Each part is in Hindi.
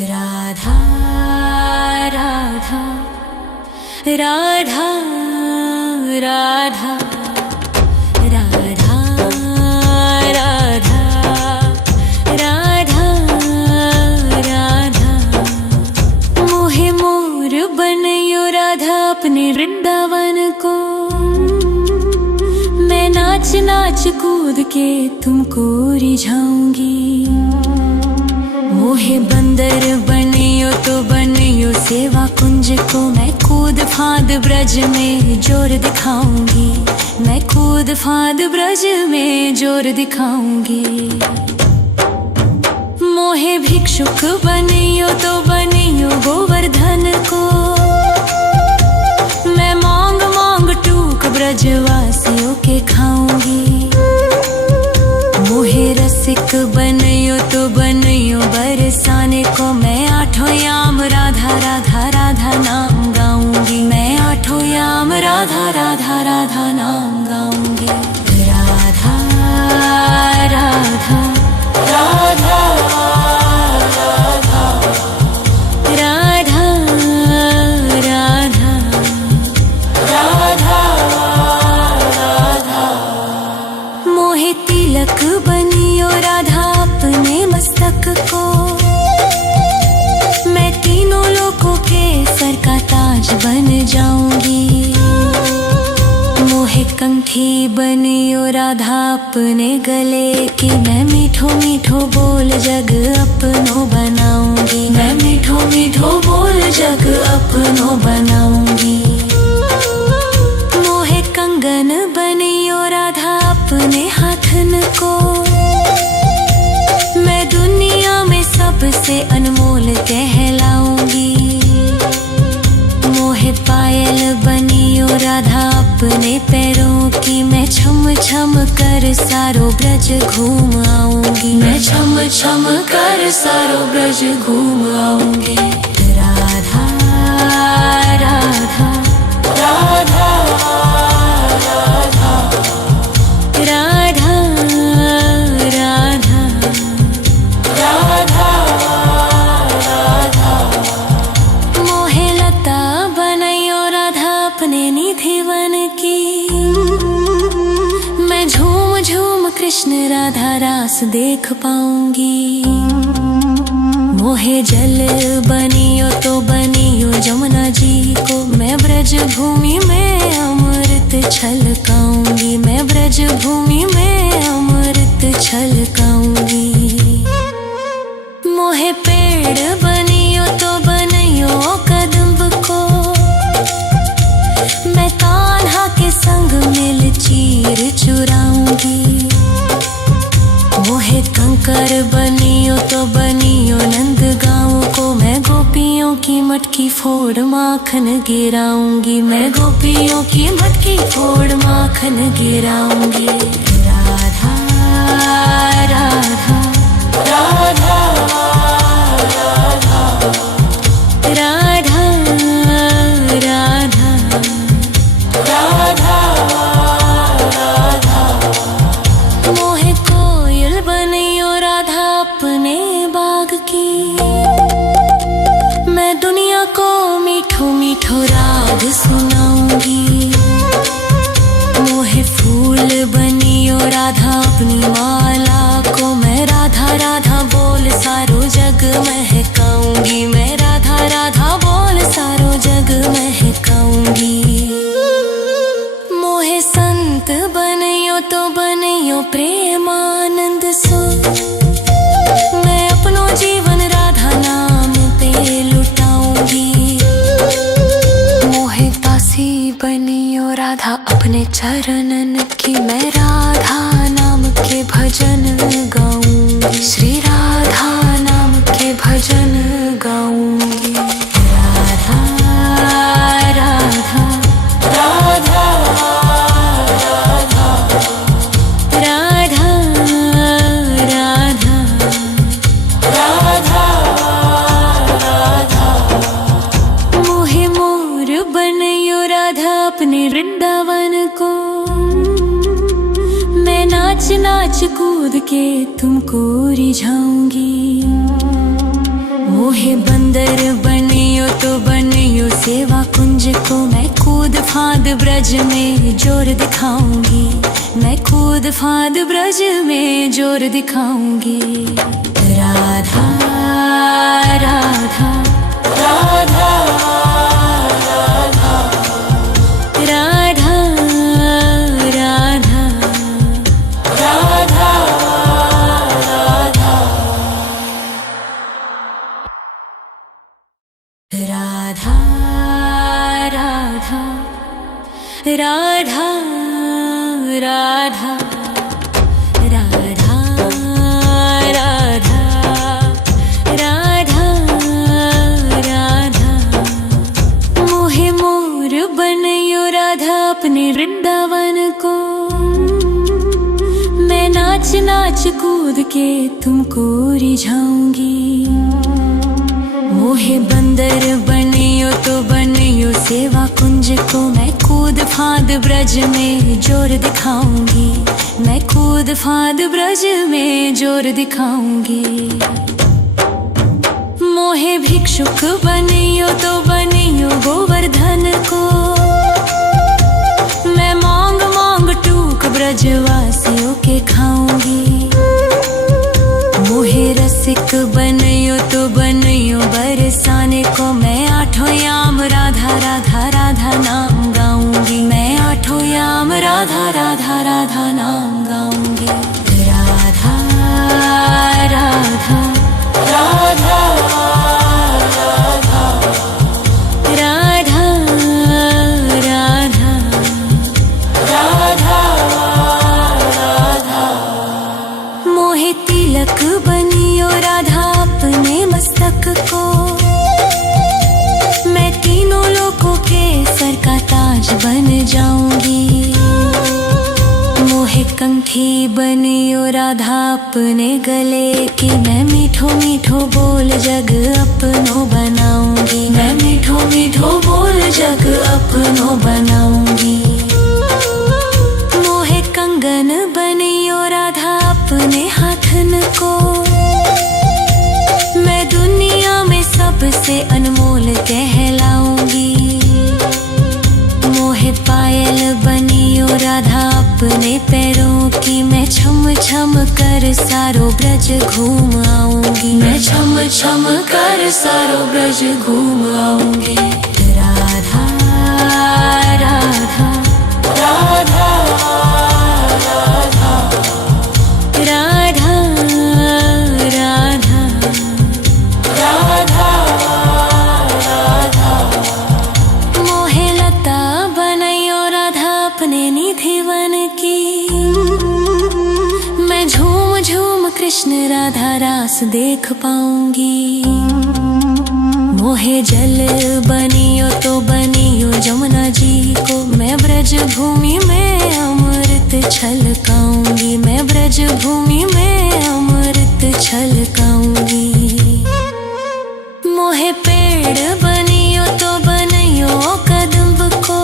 राधा राधा राधा राधा राधा राधा राधा राधा मोहे मोर बनयो राधा अपने वृंदावन को। मैं नाच नाच कूद के तुमको रिझाऊंगी। मोहे बंदर बनियो तो बनियो सेवा कुंज को। मैं कूद फांद ब्रज में जोर दिखाऊंगी। मैं कूद फांद ब्रज में जोर दिखाऊंगी। मोहे भिक्षुक बनियो तो बनियो गोवर्धन को। मैं मांग मांग टूक ब्रजवासियों के खाऊंगी। मोहे रसिक बनियो तो बनियो बरसाने को। मैं आठों याम राधा राधा राधा नाम गाऊंगी। मैं आठों याम राधा राधा राधा नाम गाऊंगी। राधा राधा राधा राधा राधा राधा राधा मोहे तिलक बनियो राधा अपने मस्तक को। मैं तीनों लोगों के सर का ताज बन जाऊंगी। मोहे कंठी बनियो राधा अपने गले की। मैं मीठो मीठो बोल जग अपनो बनाऊंगी। मैं मीठो मीठो बोल जग अपनो बनाऊंगी। मोहे कंगन बनियो राधा अपने हाथन को। मैं दुनिया में सबसे अनमोल कहलाऊंगी। मोहे पायल बनियो राधा अपने पैरों की। मैं छम छम कर सारो ब्रज घूम आऊंगी। मैं छम छम कर सारो ब्रज घूम आऊंगी। राधा राधा राधा राधा राधा राधा राधा राधा मोहे लता बनयो राधा अपने निधिवन की। मैं झूम झूम कृष्ण राधा रास देख पाऊंगी। मोहे जल बनियो तो बनियो जमुना जी को। मैं ब्रज भूमि में अमृत छलकाऊंगी। मैं ब्रज भूमि में अमृत छलकाऊंगी। मोहे पेड़ बनियो तो बनियो कदम्ब को। मैं कान्हा के संग मिल चीर चुराऊंगी। मोहे कंकर बनियो तो बनियो नंद गाँव को। मैं गोपियों की मटकी फोड़ माखन गिराऊंगी। मैं गोपियों की मटकी फोड़ माखन गिराऊंगी। राधा राधा राधा राधा राधा राधा राधा राधा मोहे कोयल बनियो राधा अपने बाग की। मैं दुनिया को मीठो मीठो राग सुनाऊंगी। मोहे फूल बनियो राधा अपनी माला को। मैं राधा राधा बोल सारो जग महकाऊंगी। मैं राधा राधा बोल सारो जग महकाऊंगी। मोहे संत बनियो तो बनियो प्रेमानंद सो। मैं अपनो जीवन राधा नाम पे लुटाऊंगी। मोहे दासी बनियो राधा अपने चरणन की। मैं राधा नाम के भजन गाऊंगी। श्री राधा नाम के भजन गाऊंगी। राधा राधा राधा राधा राधा राधा राधा राधा मोहे मोर बनयो राधा अपने वृंदावन को। मैं नाच नाच कूद के तुमको रिझाऊंगी। मोहे बंदर बनियो तो बनियो सेवा कुंज को, मैं कूद फांद ब्रज में जोर दिखाऊंगी, मैं कूद फांद ब्रज में जोर दिखाऊंगी। राधा राधा राधा राधा राधा राधा राधा राधा राधा राधा राधा राधा राधा राधा मोहे मोर बनयो राधा अपने वृंदावन को, मैं नाच नाच कूद के तुमको रिझाऊंगी। मोहे बंदर बनियो तो बनियो सेवा कुंज को, मैं कूद फांद ब्रज में जोर दिखाऊंगी, मैं कूद फांद ब्रज में जोर दिखाऊंगी। मोहे भिक्षुक बनियो तो बनियो गोवर्धन को, मैं मांग मांग टूक ब्रजवासियों के खाऊंगी। मोहे रसिक बनियो तो बनियो बरसाने को, मैं आठों याम राधा राधा राधा नाम गाऊंगी, मैं आठों याम राधा राधा राधा नाम गाऊंगी। राधा राधा राधा राधा राधा राधा राधा मोहे तिलक बनियो राधा अपने मस्तक को, मैं तीनों लोगों के सर का ताज बन जाऊंगी। मोहे कंठी बनियो राधा अपने गले की, मैं मीठो मीठो बोल जग अपनो बनाऊंगी, मैं मीठो मीठो बोल जग अपनो बनाऊंगी। मोहे कंगन बनियो राधा अपने हाथन को, मैं दुनिया में सबसे अनमोल कहलाऊंगी। मोहे पायल बनियो राधा अपने पैरों की, मैं छम छम कर सारो ब्रज घूम आऊंगी, मैं छम छम कर सारो ब्रज घूम आऊंगी। राधा राधा राधा राधा राधा राधा राधा राधा मोहे लता बनयो राधा अपने निधिवन की, मैं झूम झूम कृष्ण राधा रास देख पाऊंगी। मोहे जल बनियो तो बनियो जमुना जी को, मैं ब्रज भूमि में अमृत छलकाऊंगी, मैं ब्रज भूमि में अमृत छलकाऊंगी। मोहे पेड़ बनियो तो बनियो कदम्ब को,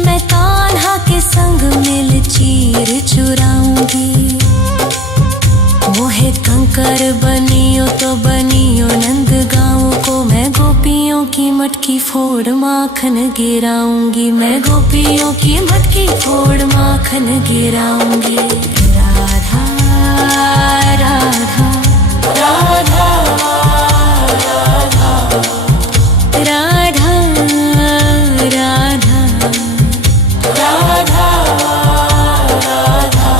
मैं कान्हा के संग मिल चीर चुराऊंगी। मोहे कंकर बनियो तो बनियो नंद गाँव को, मैं गोपियों की मटकी फोड़ माखन गिराऊंगी, मैं गोपियों की मटकी फोड़ माखन गिराऊंगी। राधा राधा राधा राधा राधा राधा राधा राधा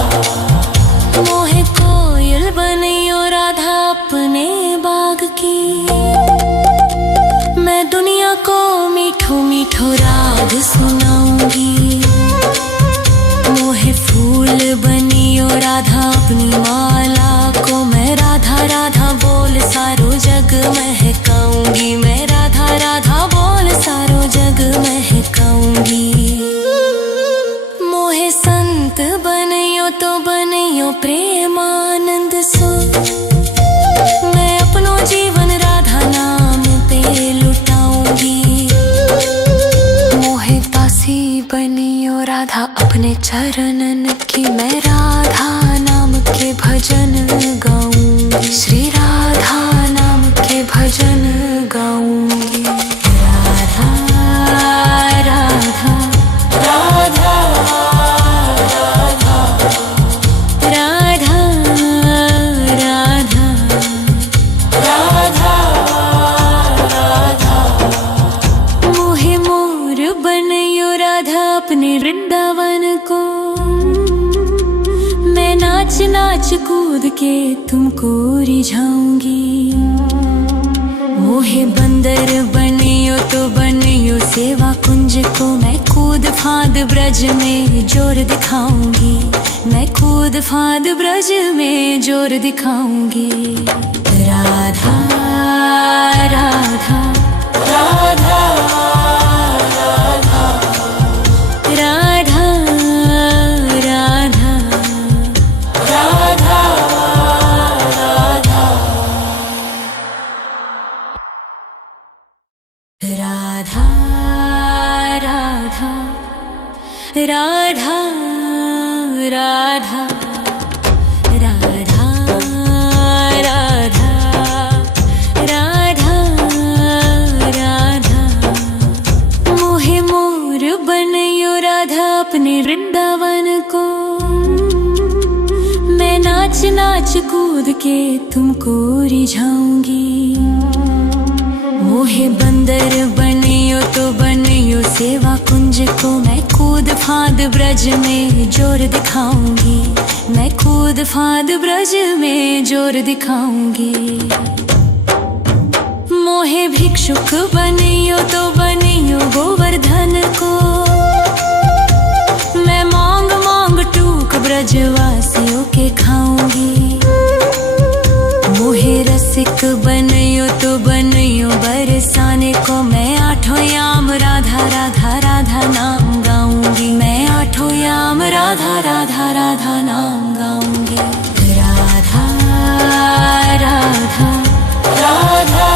मोहे कोयल बनियो राधा अपने बाग की, मैं दुनिया को मीठो मीठो राग सुनाऊंगी। मोहे फूल बनियो राधा अपनी माला को, मैं राधा राधा बोल सारो जग महकाऊंगी, मैं राधा राधा बोल सारो जग महकाऊंगी। मोहे संत बनियो तो बनियो प्रेमानंद सो, मैं अपनो जीवन राधा नाम पे लुटाऊंगी। मोहे दासी बनियो राधा अपने चरणन की, मैं राधा नाम के भजन गाऊंगी, श्री राधा नाम के तुमको रिझाऊंगी। मोहे बंदर बनियो तो बनियो सेवा कुंज को, मैं कूद फांद ब्रज में जोर दिखाऊंगी। मैं कूद फांद ब्रज में जोर दिखाऊंगी। राधा राधा राधा राधा राधा राधा राधा राधा राधा राधा अपने वृंदावन को, मैं नाच नाच कूद के तुमको रिझाऊंगी। मोहे बंदर बनियो तो बनियो सेवा कुंज को, मैं कूद फांद ब्रज में जोर दिखाऊंगी। मैं कूद फांद ब्रज में जोर दिखाऊंगी। मोहे भिक्षुक बनियो तो बनियो गोवर्धन को, मैं मांग मांग टूक ब्रजवासियों के खाऊंगी। मोहे रसिक बनियो तो बनियो बरसाने को, मैं आठों याम राधा राधा राधा नाम गाऊंगी। मैं आठों याम राधा राधा राधा नाम गाऊंगी। राधा राधा राधा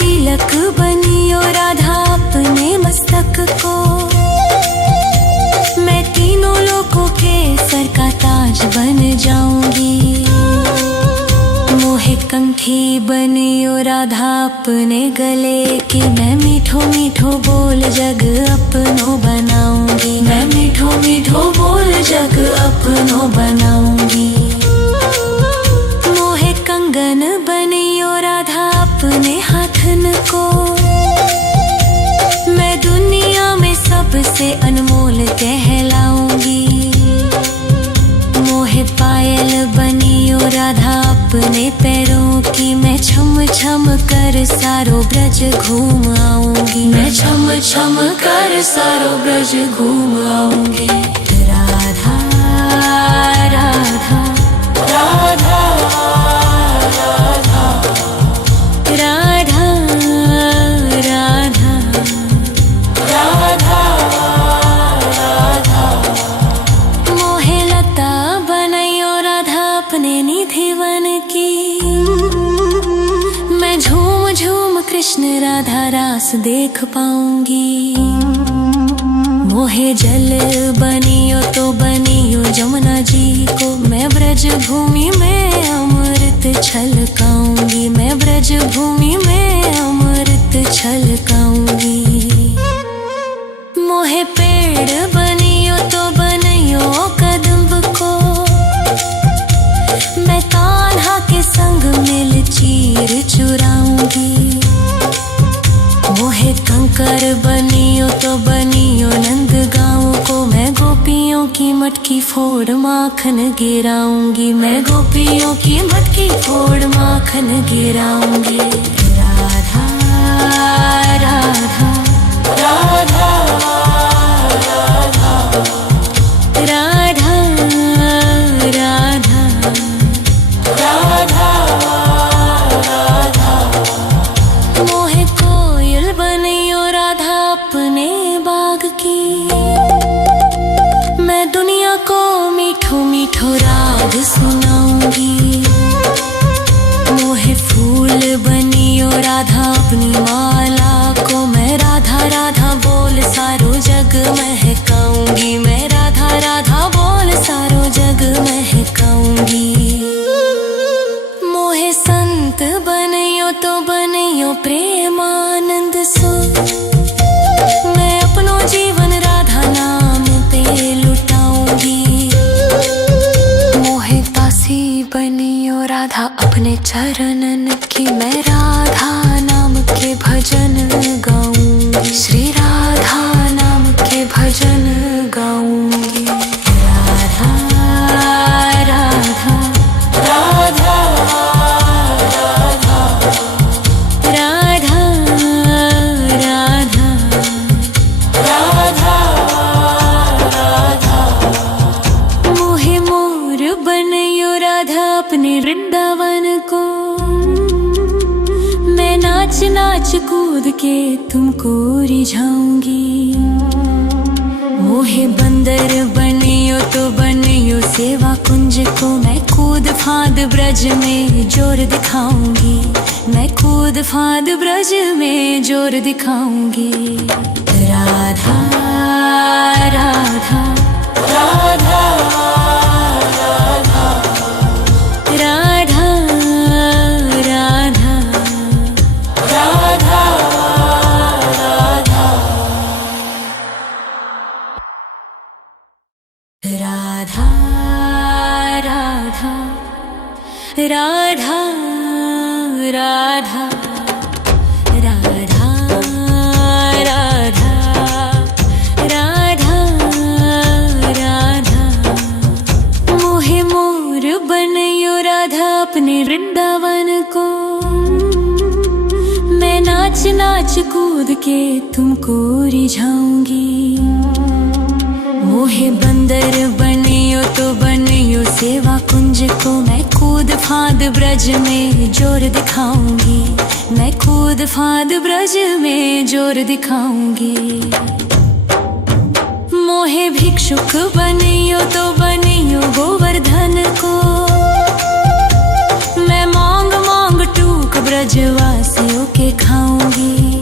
तिलक बनियो राधा अपने मस्तक को, मैं तीनों लोगों के सर का ताज बन जाऊंगी। मोहे कंठी बनियो राधा अपने गले की, मैं मीठो मीठो बोल जग अपनो बनाऊंगी। मैं मीठो मीठो बोल जग अपनो बनाऊंगी। मोहे कंगन बनियो राधा अपने हाथन को, मैं दुनिया में सबसे अनमोल कहलाऊंगी। मोहे पायल बनियो राधा अपने पैरों की, मैं छम छम कर सारो ब्रज घूम आऊंगी। मैं छम छम कर सारो ब्रज घूम आऊंगी। राधा राधा राधा राधा राधा राधा राधा। मोहे लता बनैयो राधा अपने निधि वन की, मैं झूम झूम कृष्ण राधा रास देख पाऊंगी। मोहे जल बनियो तो बनियो जमुना जी को, मैं ब्रज भूमि में अमृत छलकाऊंगी। मैं ब्रज भूमि में अमृत छलकाऊंगी। मोहे पेड़ बनियो तो बनियो कदम्ब को, मैं कान्हा के संग मिल चीर चुराऊंगी। मोहे कंकर बनियो तो बनियो नंद गाँव को, मैं गोपियों की मटकी फोड़ माखन गिराऊंगी। मैं गोपियों की मटकी फोड़ माखन गिराऊंगी। राधा राधा राधा राधा राधा राधा राधा राधा। मोहे कोयल बनियो राधा अपने बाग की, मैं दुनिया को मीठो मीठो राग सुनाऊंगी। मोहे फूल बनियो राधा अपनी माला को, मैं राधा राधा बोल सारो जग महकाऊंगी। मैं राधा राधा बोल सारो जग महकाऊंगी। मोहे संत बनियो तो बनियो प्रेमानंद सो, मैं अपनो जीवन राधा नाम पे लुटाऊंगी। मोहे दासी बनियो राधा अपने चरणन की, मैं राधा के तुमको रिझाऊंगी। मोहे बंदर बनियो तो बनियो सेवा कुंज को, मैं कूद फांद ब्रज में जोर दिखाऊंगी। मैं कूद फांद ब्रज में जोर दिखाऊंगी। राधा राधा राधा राधा राधा राधा राधा राधा राधा राधा अपने वृंदावन को, मैं नाच नाच कूद के तुमको रिझाऊंगी। मोहे बंदर बनियो तो बनियो सेवा कुंज को, मैं कूद फांद ब्रज में जोर दिखाऊंगी। मैं कूद फांद ब्रज में जोर दिखाऊंगी। मोहे भिक्षुक बनियो तो बनियो गोवर्धन को, मैं मांग मांग टूक ब्रजवासियों के खाऊंगी।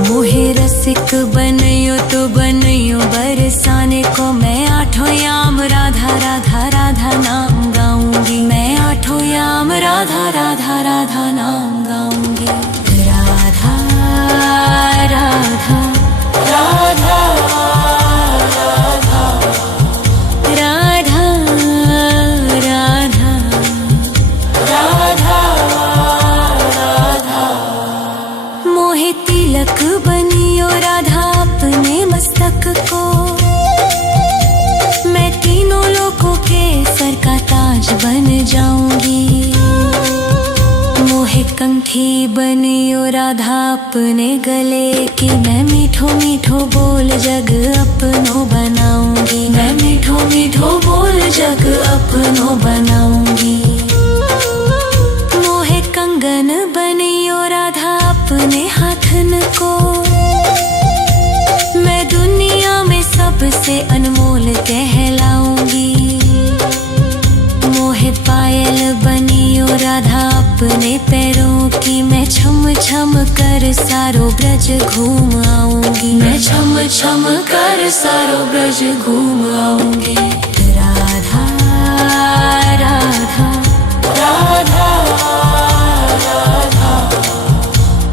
मोहे रसिक बनियो तो बनियो बरसाने को, मैं आठों याम राधा राधा राधा नाम गाऊंगी। मैं आठों याम राधा राधा राधा नाम गाऊंगी। राधा राधा राधा तिलक बनियो राधा अपने मस्तक को, मैं तीनों लोगों के सर का ताज बन जाऊंगी। मोहे कंठी बनियो राधा अपने गले की, मैं मीठो मीठो बोल जग अपनो बनाऊंगी। मैं मीठो मीठो बोल जग अपनो बनाऊंगी। मोहे कंगन बनियो राधा अपने हाथन को, मैं दुनिया में सबसे अनमोल कहलाऊंगी। मोहे पायल बनियो राधा अपने पैरों की, मैं छम छम कर सारो ब्रज घूम आऊंगी। मैं छम छम कर सारो ब्रज घूम आऊंगी। राधा राधा राधा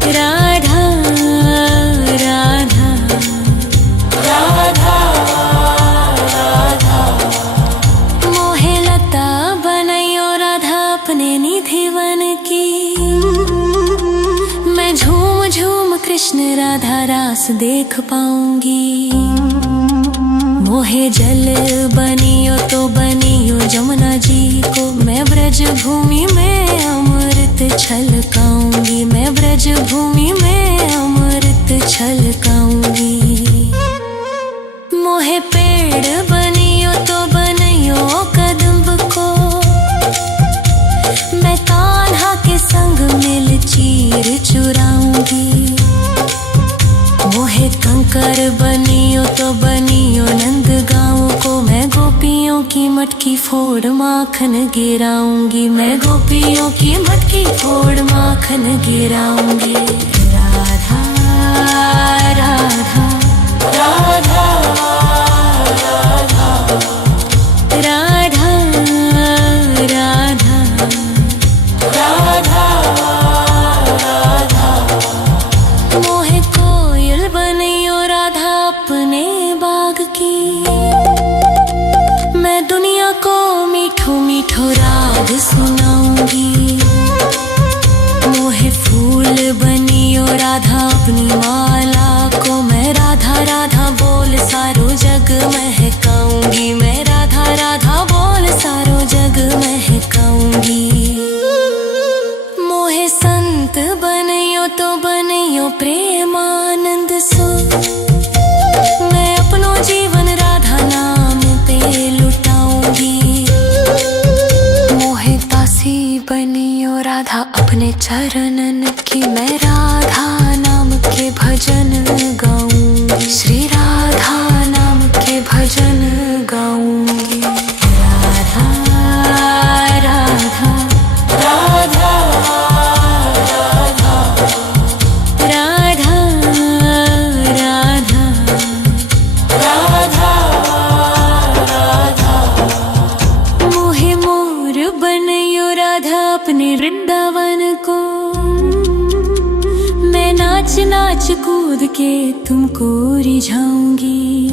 राधा राधा राधा राधा। मोहे लता बनैयो राधा अपने निधिवन की, मैं झूम झूम कृष्ण राधा रास देख पाऊंगी। मोहे जल बनियो तो बनियो जमुना जी को, मैं ब्रज भूमि में अमृत छलकाऊंगी। मैं ब्रज भूमि में अमृत छलकाऊंगी। मोहे पेड़ बनियो तो बनियो कदम्ब को, मैं कान्हा के संग मिल चीर चुराऊंगी। मोहे कंकर बनियो तो बनियो नंद गाँव को, मैं गोपियों की मटकी फोड़ माखन गिराऊंगी। मैं गोपियों की मटकी फोड़ माखन गिराऊंगी। राधा राधा राधा राधा राधा राधा राधा राधा। मोहे कोयल बनियो राधा अपने बाग की, मैं दुनिया को मीठो मीठो राग सुनाऊंगी। मोहे फूल बनियो राधा अपनी माला को, मैं राधा राधा बोल सारो जग महकाऊंगी। मैं राधा राधा बोल सारो जग महकाऊंगी। मोहे संत बनियो तो बनियो प्रेमानंद सो, मैं अपनो जीवन राधा नाम पे लुटाऊंगी। मोहे दासी बनियो राधा अपने चरणन की मैं राधा नाम के भजन गाऊंगी, श्री राधा नाम के भजन गाऊंगी। राधा राधा राधा राधा राधा राधा राधा मोहे मोर बनयो राधा अपने वृंदावन को। मैं नाच नाच कूद के तुमको रिझाऊंगी।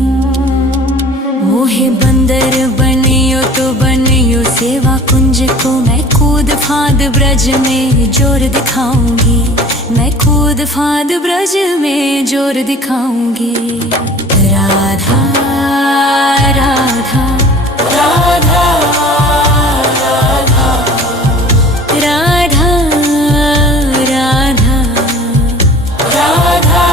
मोहे बंदर बनियो तो बनियो सेवा कुंज को। मैं कूद फांद ब्रज में जोर दिखाऊंगी। मैं कूद फांद ब्रज में जोर दिखाऊंगी। राधा राधा राधा राधा राधा राधा राधा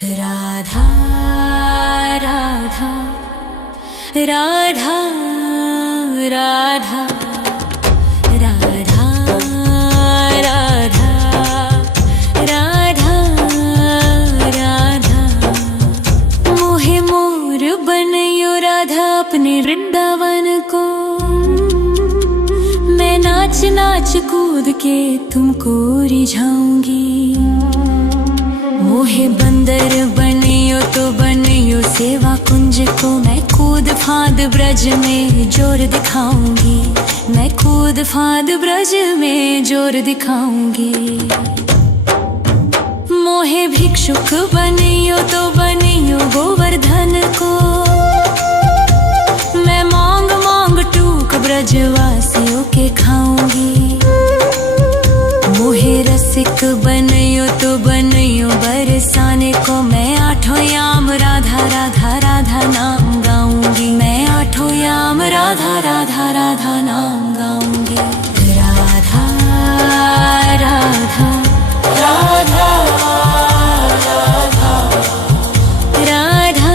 राधा राधा राधा राधा राधा राधा राधा राधा मोहे मोर बनयो राधा अपने वृंदावन को। मैं नाच नाच कूद के तुमको रिझाऊंगी। मोहे बंदर बनियो तो बनियो सेवा कुंज को। मैं कूद फांद ब्रज में जोर दिखाऊंगी। मैं कूद फांद ब्रज में जोर दिखाऊंगी। मोहे भिक्षुक बनियो तो बनियो गोवर्धन को। मैं मांग मांग टूक ब्रजवासियों के खाऊंगी। मोहे रसिक बनयो तो बनयो बरसाने को। मैं आठों याम राधा राधा राधा नाम गाऊंगी। मैं आठों याम राधा राधा राधा नाम गाऊंगी। राधा राधा राधा राधा राधा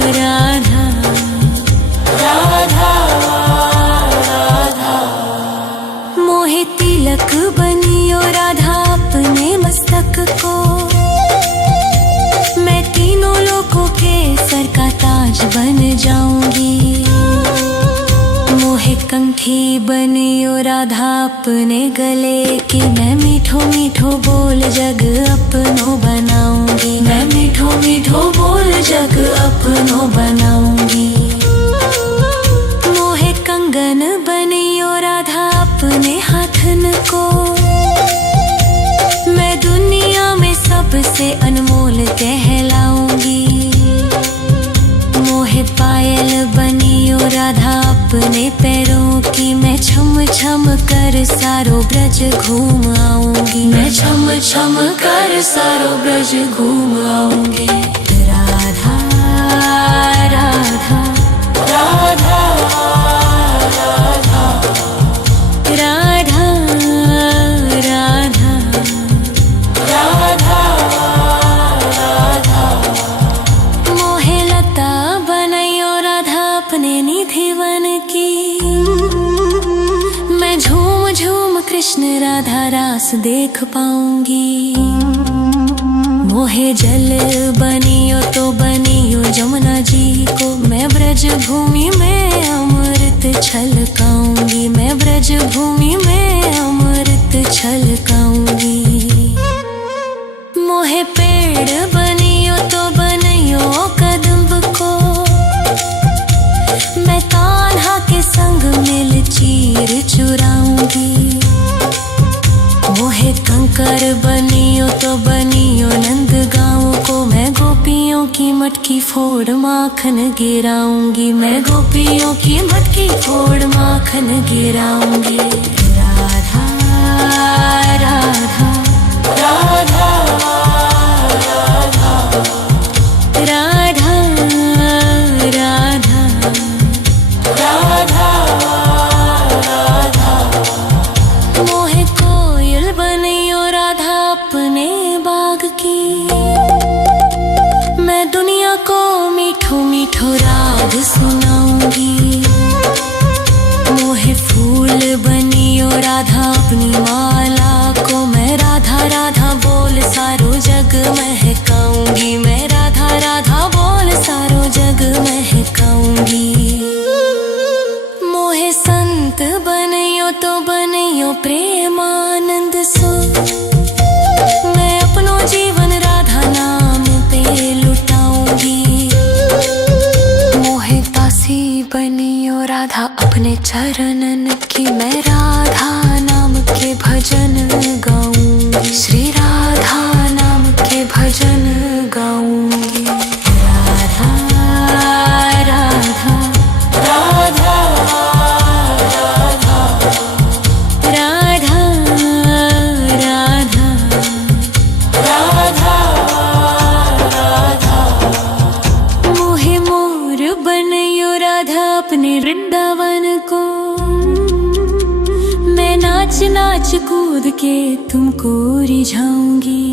राधा राधा राधा मोहे तिलक बनियो राधा अपने मस्तक को। मैं तीनों लोगों के सर का ताज बन जाऊंगी। मोहे कंठी बनियो राधा अपने गले की। मैं मीठो मीठो बोल जग अपनो बनाऊंगी। मैं मीठो मीठो बोल जग अपनो बनाऊंगी। मोहे कंगन बनियो राधा अपने हाथन को। मैं दुनिया में सबसे अनमोल कहलाऊंगी। मोहे पायल बनियो राधा अपने पैरों की। मैं छम छम कर सारो ब्रज घूम आऊंगी। मैं छम छम कर सारो ब्रज घूम आऊंगी। राधा राधा राधा राधा राधा राधा राधा राधा मोहे लता बनयो राधा अपने निधिवन की। मैं झूम झूम कृष्ण राधा रास देख पाऊंगी। मोहे जल बनियो तो बनियो जमुना जी को। मैं ब्रज भूमि में अमृत छलकाऊंगी। मैं ब्रज भूमि में अमृत छलकाऊंगी। मोहे पेड़ बनियो तो बनियो कदम्ब को। मैं कान्हा के संग मिल चीर चुराऊंगी। मोहे कंकर बनियो तो बनियो नंद गाँव को। मैं गोपियों की मटकी फोड़ माखन गिराऊंगी। मैं गोपियों की मटकी फोड़ माखन गिराऊंगी। राधा राधा राधा राधा राधा राधा राधा राधा मोहे कोयल बनियो राधा अपने बाग की। मैं दुनिया को मीठो मीठो राग सुनाऊं। छुपाऊंगी। मोहे फूल बनियो राधा अपनी माला को, मैं राधा राधा बोल सारो जग महकाऊंगी। मैं राधा राधा बोल सारो जग महकाऊंगी। मोहे संत बनियो तो बनियो प्रेमानंद सो, मैं अपनो जीवन राधा नाम पे लुटाऊंगी। मोहे दासी बनियो राधा अपने चरणन की, मैं राधा नाम के भजन गाऊंगी। श्री राधा नाम के भजन गाऊंगी। राधा राधा राधा राधा राधा राधा राधा। मोहे मोर बनियो राधा अपने वृंदावन को, मैं नाच नाच कूद के तुमको रिझाऊंगी।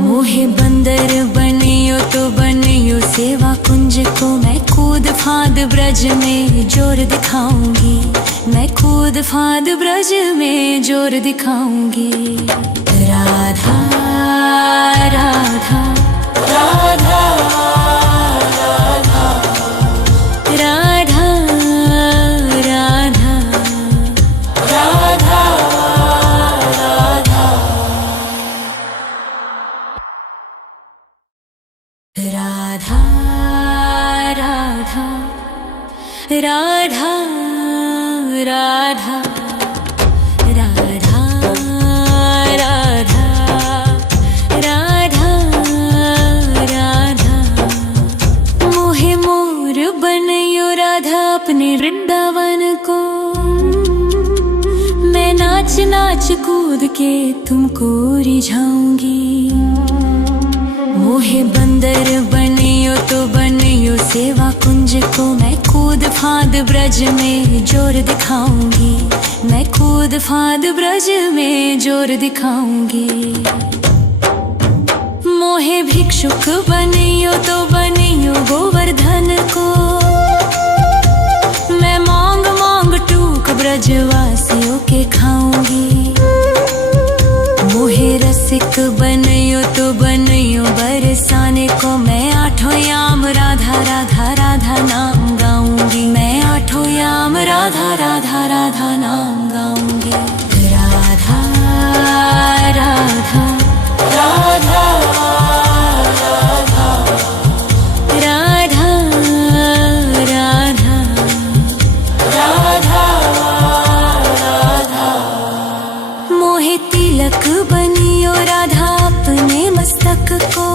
मोहे बंदर बनियो तो बनियो सेवा कुंज को, मैं कूद फांद ब्रज में जोर दिखाऊंगी। मैं कूद फांद ब्रज में जोर दिखाऊंगी। राधा राधा राधा राधा राधा राधा राधा राधा राधा राधा राधा राधा राधा राधा राधा। मोहे मोर बनियो राधा अपने वृंदावन को, मैं नाच नाच कूद के तुमको रिझाऊंगी। मोहे बंदर बनियो तो बनियो सेवा कुंज को, मैं कूद फांद ब्रज में जोर दिखाऊंगी। मैं कूद फांद ब्रज में जोर दिखाऊंगी। मोहे भिक्षुक बनियो तो बनियो गोवर्धन को, मैं मांग मांग टूक ब्रजवासियों के खाऊंगी। मोहे रसिक बनियो तो बनियो बरसाने को, मैं आठों याम राधा राधा राधा नाम गाऊंगी। मैं आठों याम राधा राधा राधा नाम गाऊंगी। राधा राधा राधा राधा राधा राधा राधा। मोहे तिलक बनियो राधा अपने मस्तक को,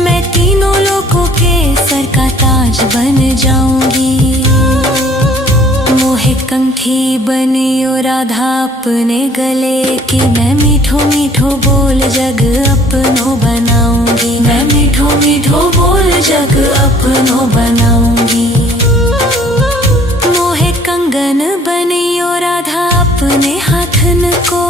मैं तीनों लोगों के सर का ताज बन जाऊंगी। मोहे कंठी बनियो राधा अपने गले की, मैं मीठो मीठो बोल जग अपनो बनाऊंगी। मैं मीठो मीठो बोल जग अपनो बनाऊंगी। मोहे कंगन बनियो राधा अपने हाथन को,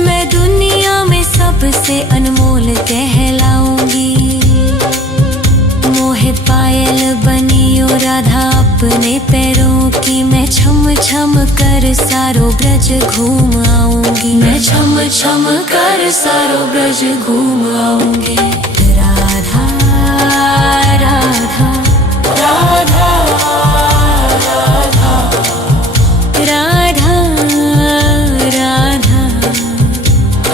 मैं दुनिया में सबसे अनमोल कहलाऊंगी। मोहे पायल बनियो राधा अपने पैरों की, मैं छम छम कर सारो ब्रज घूम आऊंगी। मैं छम छम कर सारो ब्रज घूम आऊंगी। राधा राधा राधा राधा राधा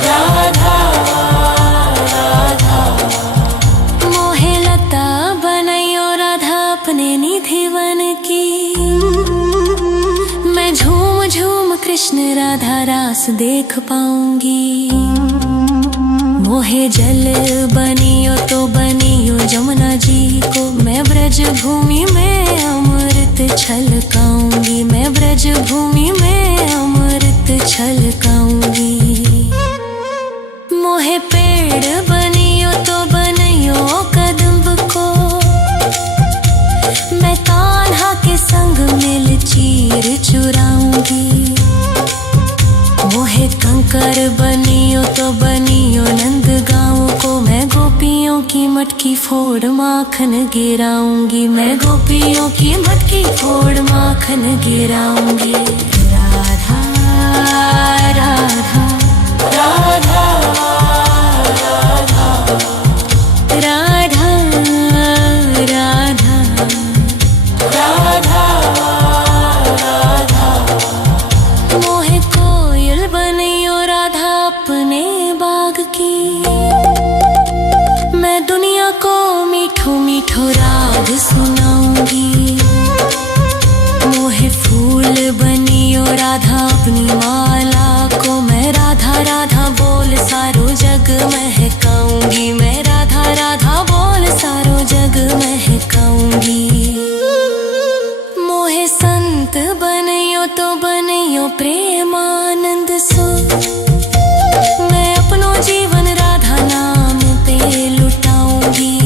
राधा राधा राधा। मोहे लता बनियो राधा अपने निधिवन की, मैं झूम झूम कृष्ण राधा रास देख पाऊंगी। मोहे जल बनियो तो बनियो जमुना जी को, मैं ब्रज भूमि में अमृत छलकाऊंगी। मैं ब्रज भूमि में अमृत छलकाऊंगी। मोहे पेड़ बनियो तो बनियो कदम्ब को, मैं कान्हा के संग मिल चीर चुराऊंगी। मोहे कंकर बनियो तो बनियो नंद गाँव को, मैं गोपियों की मटकी फोड़ माखन गिराऊंगी, मैं गोपियों की मटकी फोड़ माखन गिराऊंगी। राधा राधा राधा राधा राधा राधा राधा। मोहे कोयल बनियो राधा अपने बाग की, मैं दुनिया को मीठो मीठो राग सुनाऊंगी। मोहे फूल बनियो राधा अपनी माला को, मैं राधा राधा बोल सारो जग महकाऊंगी, मैं राधा राधा बोल सारो जग महकाऊंगी। मोहे संत बनियो तो बनियो प्रेमानंद सो, मैं अपनो जीवन राधा नाम पे लुटाऊंगी।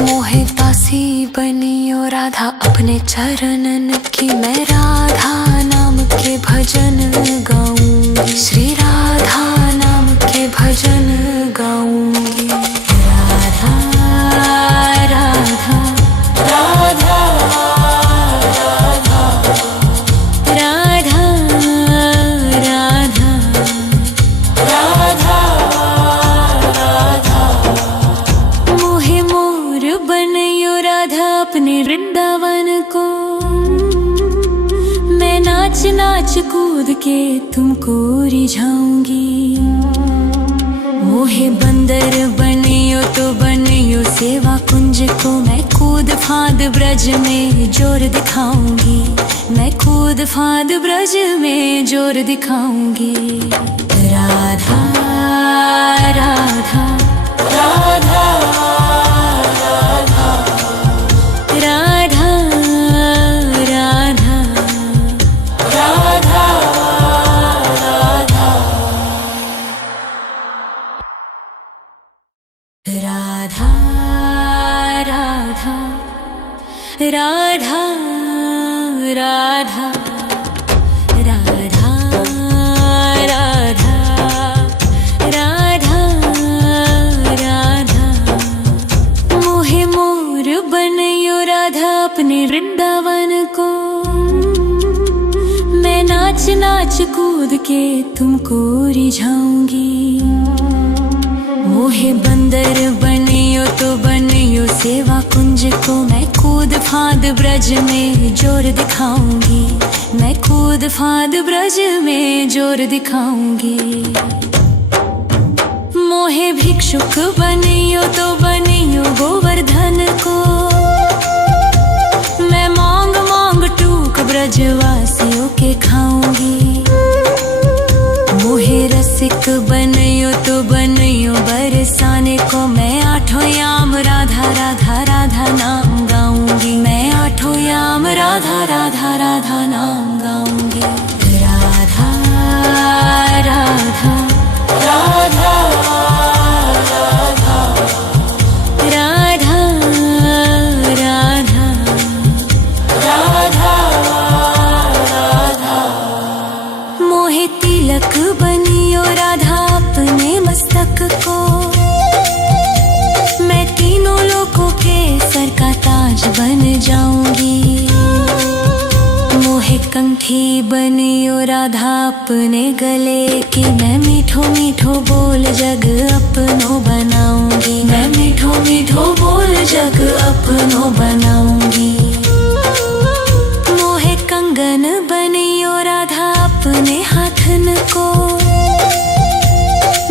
मोहे दासी बनियो राधा अपने चरणन की, मैं राधा नाम के भजन गाऊंगी, श्री राधा नाम के भजन गाऊंगी। राधा राधा राधा राधा राधा राधा राधा। मोहे मोर बनियो राधा अपने वृंदावन को, मैं नाच नाच कूद के तुमको रिझाऊंगी। मोहे बंदर बनियो तो बनियो सेवा कुंज को, मैं कूद फांद ब्रज में जोर दिखाऊंगी, मैं कूद फांद ब्रज में जोर दिखाऊंगी। राधा राधा राधा राधा राधा राधा राधा राधा। राधा राधा राधा राधा राधा राधा राधा राधा। मोहे मोर बनियो राधा अपने वृंदावन को, मैं नाच नाच कूद के तुमको रिझाऊंगी। मोहे बंदर बनियो तो बनियो सेवा कुंज को, मैं कूद फांद ब्रज में जोर दिखाऊंगी, मैं कूद फांद ब्रज में जोर दिखाऊंगी। मोहे भिक्षुक बनियो तो बनियो गोवर्धन को, मैं मांग मांग टूक ब्रजवासियों के खाऊंगी। मोहे रसिक बनियो तो बनियो बरसाने को, मैं आठों याम राधा राधा राधा नाम गाऊंगी, मैं आठों याम राधा राधा राधा नाम गाऊंगी। राधा राधा राधा राधा राधा राधा राधा राधा। मोहे तिलक बनियो राधा अपने मस्तक को, मैं तीनों लोगों के सर का ताज बन जाऊंगी। मोहे कंठी बनियो राधा अपने गले की, मैं मीठो मीठो बोल जग अपनो बनाऊंगी, मैं मीठो मीठो बोल जग अपनो बनाऊंगी। मोहे कंगन बनियो राधा अपने हाथन को,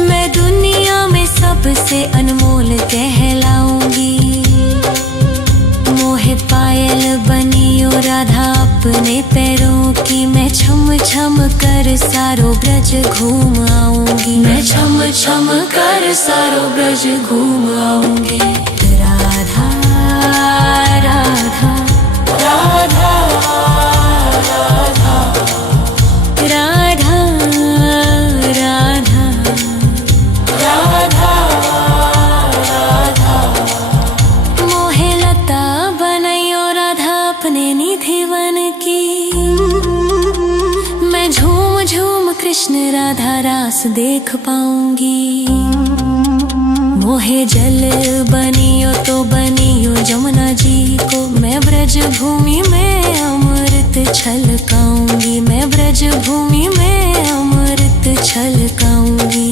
मैं दुनिया में सबसे अनमोल कहलाऊंगी। मोहे पायल बनियो राधा अपने पैरों की, मैं छम छम कर सारो ब्रज घूम आऊंगी, मैं छम छम कर सारो ब्रज घूम आऊंगी। राधा राधा राधा राधा राधा राधा राधा राधा। मोहे लता बनैयो राधा अपने निधि वन की, मैं झूम झूम कृष्ण राधा रास देख पाऊंगी। मोहे जल बनियो तो बनियो जमुना जी को। मैं ब्रज भूमि में अमृत छलकाऊंगी, मैं ब्रज भूमि में अमृत छलकाऊंगी।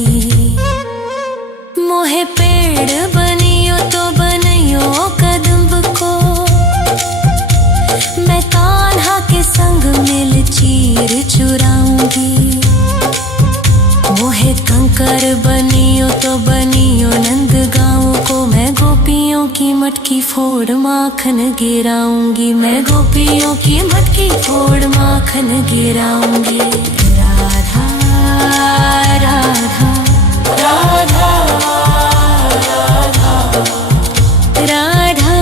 मोहे पेड़ बनियो तो बनियो कदम्ब को। मैं कान्हा के संग मिल चीर चुराऊंगी। मोहे कंकर बनियो तो बनियो नंद गाँव को। मैं गोपियों की मटकी फोड़ माखन गिराऊंगी, मैं गोपियों की मटकी फोड़ माखन गिराऊंगी। राधा राधा राधा राधा राधा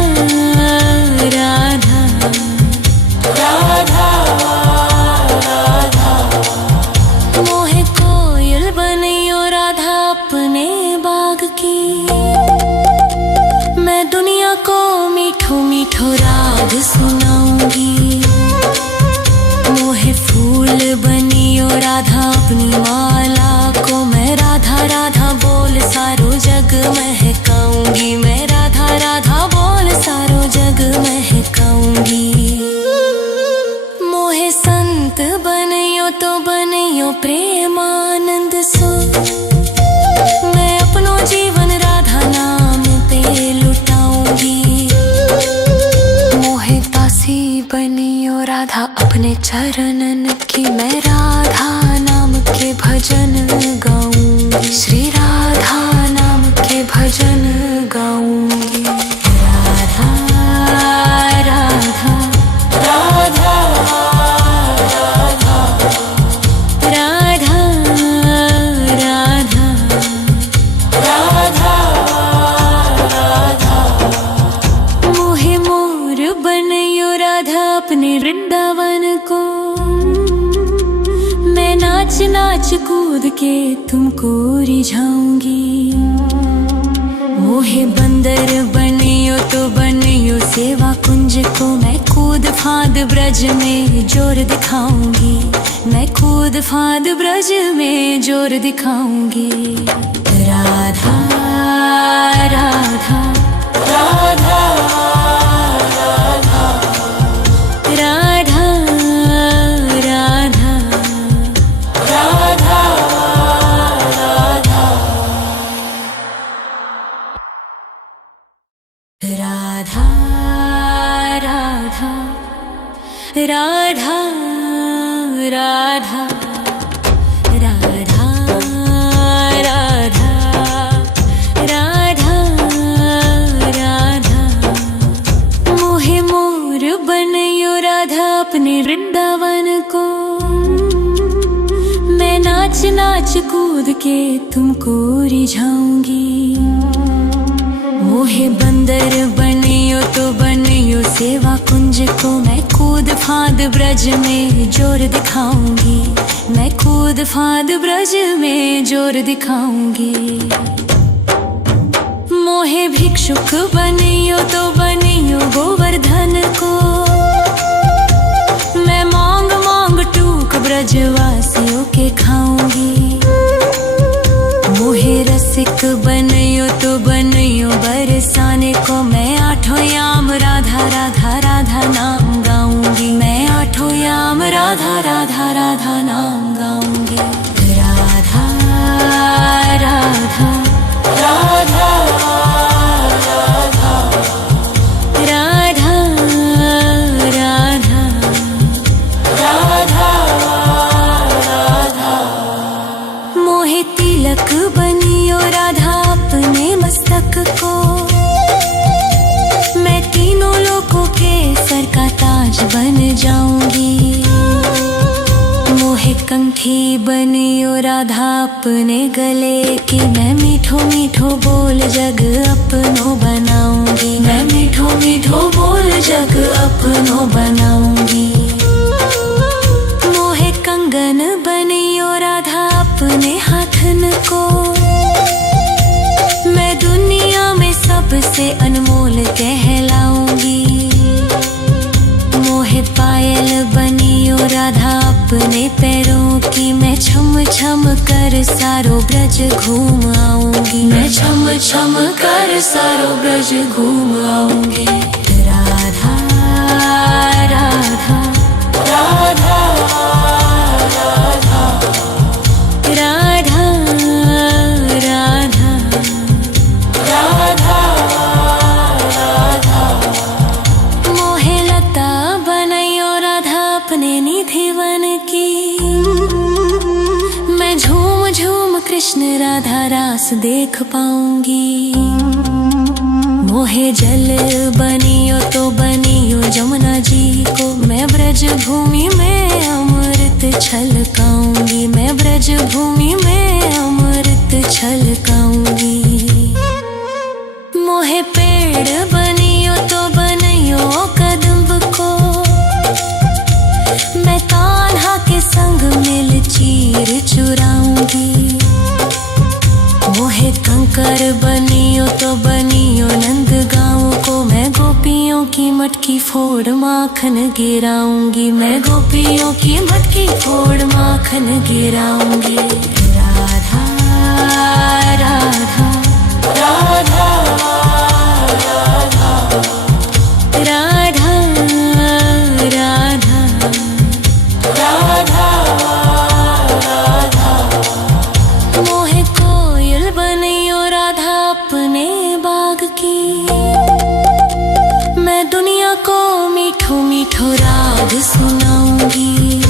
राधा राधा। मोहे कोयल बनियो राधा अपने बाग की। मैं दुनिया को मीठो मीठो राग सुनाऊंगी। मोहे फूल बनियो राधा अपनी माला को। मैं राधा राधा बोल सारो जग महकाऊंगी, मैं राधा राधा बोल सारो जग महकाऊंगी। मोहे संत बनियो तो बनियो प्रेमानंद सो। मैं अपनो जीवन राधा नाम पे लुटाऊंगी। मोहे दासी बनियो राधा अपने चरणन की। मैं राधा नाम के भजन गाऊंगी, श्री राधा नाम के भजन गाऊंगी। राधा राधा राधा राधा राधा राधा राधा राधा। मोहे मोर बनियो राधा अपने वृंदावन को। मैं नाच नाच कूद के तुमको रिझाऊंगी। मोहे बंदर बनियो तो बनियो सेवा कुंज को। मैं कूद फांद ब्रज में जोर दिखाऊंगी, मैं कूद फांद ब्रज में जोर दिखाऊंगी। राधा राधा राधा राधा राधा राधा राधा राधा। राधा राधा राधा राधा राधा राधा राधा राधा। मोहे मोर बनियो राधा अपने वृंदावन को। मैं नाच नाच कूद के तुमको रिझाऊंगी। मोहे बंदर बनियो तो बनियो सेवा कुंज को। मैं कूद फांद ब्रज में जोर दिखाऊंगी, मैं कूद फांद ब्रज में जोर दिखाऊंगी। मोहे भिक्षुक बनियो तो बनियो गोवर्धन को। मैं मांग मांग टूक ब्रजवासियों के खाऊंगी। मोहे रसिक बनियो तो बनियो बरसाने को। मैं आठों याम राधा राधा राधा नाम गाऊंगी, मैं आठों याम राधा राधा राधा नाम गाऊंगी। राधा राधा राधा राधा राधा राधा राधा राधा। मोहे तिलक बनियो राधा अपने मस्तक को। मैं तीनों लोगों के सर का ताज बन जाऊंगी। मोहे कंठी बनियो राधा अपने गले की। मैं मीठो मीठो बोल जग अपनो बनाऊंगी, मैं मीठो मीठो बोल जग अपनो बनाऊंगी। मोहे कंगन बनियो राधा अपने हाथन को। मैं दुनिया में सबसे अनमोल कहलाऊंगी। मोहे पायल बनियो राधा अपने पैरों की। मैं छम छम कर सारो ब्रज घूम आऊंगी। मैं छम छम कर सारो ब्रज घूम आऊंगी। राधा राधा राधा राधा राधा राधा राधा राधा। मोहे लता बनैयो राधा अपने निधि वन की। मैं झूम झूम कृष्ण राधा रास देख पाऊंगी। मोहे जल बनियो तो बनियो जमुना जी को। मैं ब्रज भूमि में अमृत छलकाऊंगी। मैं ब्रज भूमि में अमृत छलकाऊंगी। मोहे पेड़ बनियो तो बनियो कदम्ब को। मैं कान्हा के संग मिल चीर चुराऊंगी। मोहे कंकर बनियो तो बनियो नंद गाँव को। मैं गोपियों की मटकी फोड़ माखन गिराऊंगी। मैं गोपियों की मटकी फोड़ माखन गिराऊंगी। राधा राधा राधा राधा राधा राधा राधा राधा। मोहे कोयल बनियो राधा अपने बाग की। मैं दुनिया को मीठो मीठो राग सुनाऊंगी।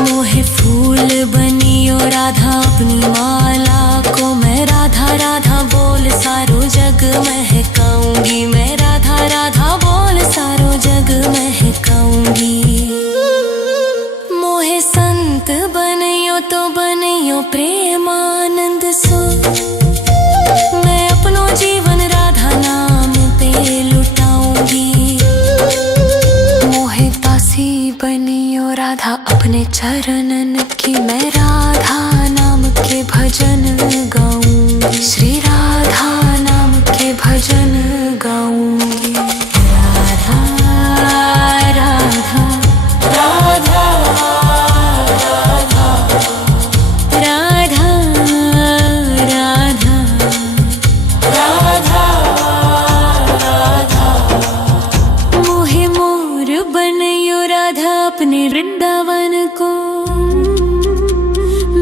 मोहे फूल बनियो राधा अपनी माला को। मैं राधा राधा बोल सारो जग महकाऊंगी। मैं राधा राधा बोल सारो जग महकाऊंगी। मोहे संत बनियो तो बनियो प्रेमानंद सो। मैं अपनो जीवन राधा नाम पे लुटाऊंगी। मोहे दासी बनियो राधा अपने चरणन की। मैं राधा नाम के भजन गाऊंगी। श्री राधा नाम के भजन गाऊंगी। राधा राधा राधा राधा राधा राधा राधा राधा। मोहे मोर बनियो राधा अपने वृंदावन को।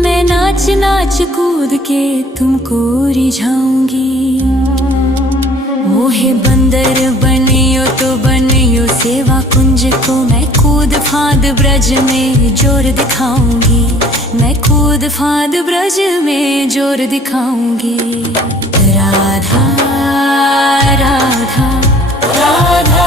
मैं नाच नाच कूद के तुमको रिझाऊंगी। मोहे बंदर बनियो तो बनियो सेवा कुंज को। मैं कूद फांद ब्रज में जोर दिखाऊंगी। मैं कूद फांद ब्रज में जोर दिखाऊंगी। राधा राधा राधा